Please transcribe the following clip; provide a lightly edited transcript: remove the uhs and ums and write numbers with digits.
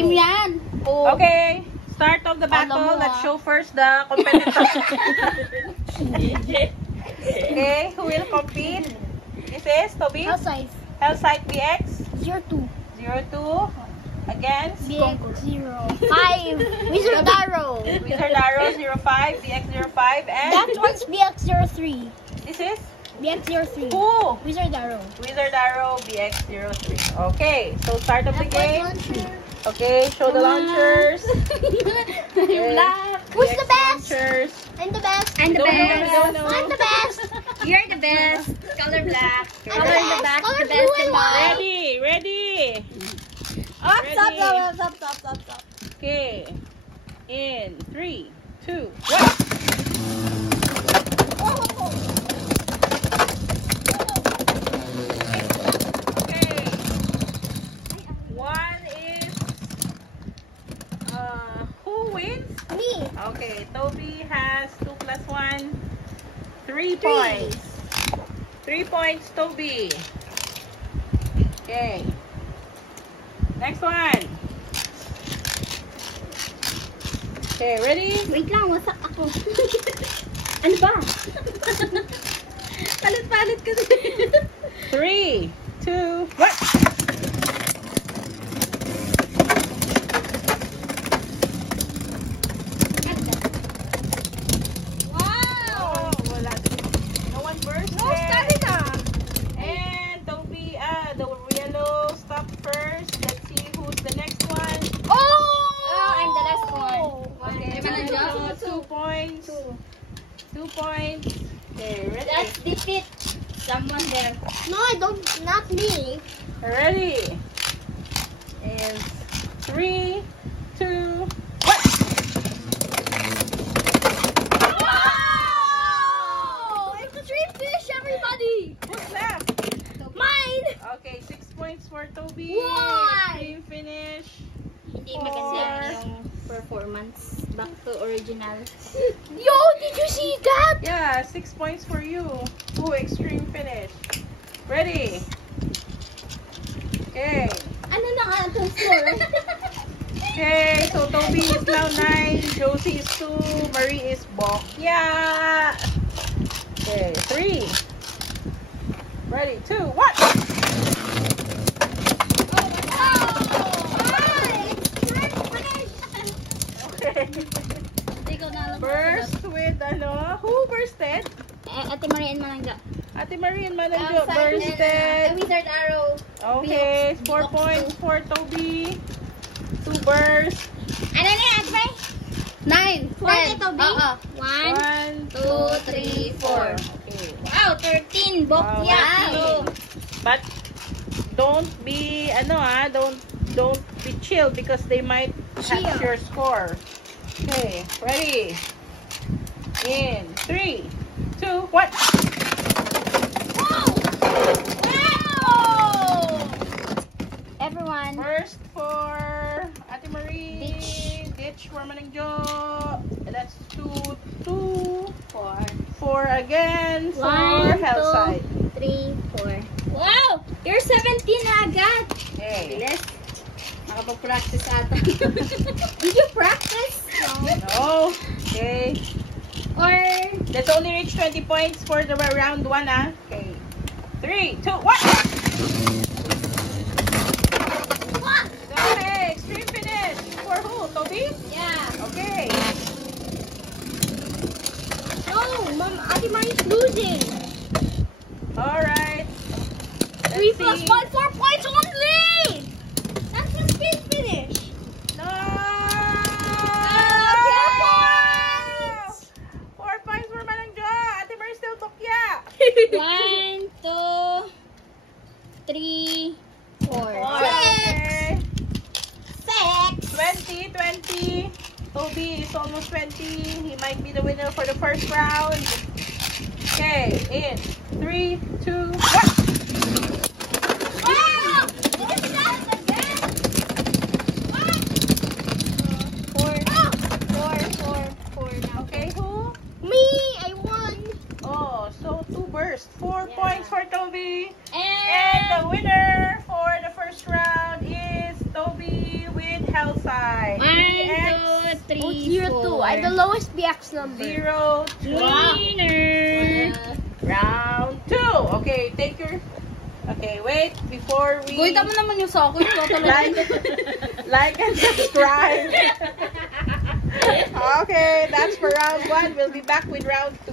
Game yan. Oh. Okay, start of the battle. Let's show first the competitors. Okay, who will compete? This is Toby. Hellside. Hellside BX. 02. 02. Against BX 05. Wizard Arrow. Wizard Arrow 05. BX 05. And That one's BX 03. this is BX 03. who? Wizard Arrow. Wizard Arrow BX 03. Okay, so start of the game. Okay, show the launchers. Okay, Who's the best? launchers. I'm the best. I'm the No, best. no. I'm the best. You're the best. Color black. I'm Color in the back. Color The best blue in and one. white. Ready. Up, Ready. stop. Okay. In 3, 2, 1. Okay. One is who wins? Me. Okay, Toby has 2 plus 1. 3 points. 3 points, Toby. Okay. Next one. Okay, ready? Wait lang, wasak ako. Ano ba? Palit-palit kasi. 3, 2, 1. Wow! Oh, wala. No one burst No yet. stamina. And Toby, the yellow stopped first. Let's see who's the next one. Oh! I'm the last one. Okay, Mananjo. so 2 points. 2 points. Okay, ready? Let's defeat someone there. No, I don't. Not me. Ready? And 3, 2, 1. Wow! It's a dream fish, everybody. Who's left? Mine. Okay, 6 points for Toby. Why? Extreme finish. Hindi maganda yung performance. Back to original. Yo, did you see that? Yeah, 6 points for you. Ooh, extreme finish. Ready? Okay. Ano na nga itong score? Okay, so Toby is now 9, Josie is 2, Marie is Bokya. Okay, 3. Ready, 2, 1. Okay. Burst with who bursted? Ate Marie and Manangga. Ate Marie and Mananjo bursted. Wizard Arrow. Okay, 4 points for Toby. 2 bursts. Ano na yan, Ate Marie? 9. What, Toby? Oo. 1, 1, 2, 3, 4. Okay. Wow, 13. Bokya. Wow. But don't be don't be chill because they might catch your score. Okay, ready? In 3, 2, 1. Everyone. First for Ate Marie. Ditch for Manangjo. That's 2, 2. 4 again for 1, Hellside. 2, 3, 4. Wow! You're 17 agad. Okay. Bilis. Nakapag-practice ata. Did you practice? No. Okay. Or... Let's only reach 20 points for the round 1, ah. Okay. 3, 2, 1. Okay, extreme finish. For who? Toby? Yeah. Okay. Oh, Mom, Ate Marie's losing. Alright. 3 plus 1, 4 points only. That's the speed finish. No! 4 points for Manangjo. Ate Marie still Tokya. 1, 2, 3, 4. Okay. 6. 20, 20. Toby is almost 20. He might be the winner for the first round. Okay, in 3, 2, 1. Wow! Did you see that again? 4 now. Okay, who? Me, I won. Oh, so 2 bursts. 4 Yeah. points for Toby. And And the winner for the first round is Toby with Hellside. outside. 1, 2, 3, Oh, 0, 2. I'm the lowest BX number. 0, 2. Winner! Round 2. Okay, take your... Okay, wait. Before we... Uy, tama naman yung sako. like and subscribe. Okay, that's for round 1. We'll be back with round 2.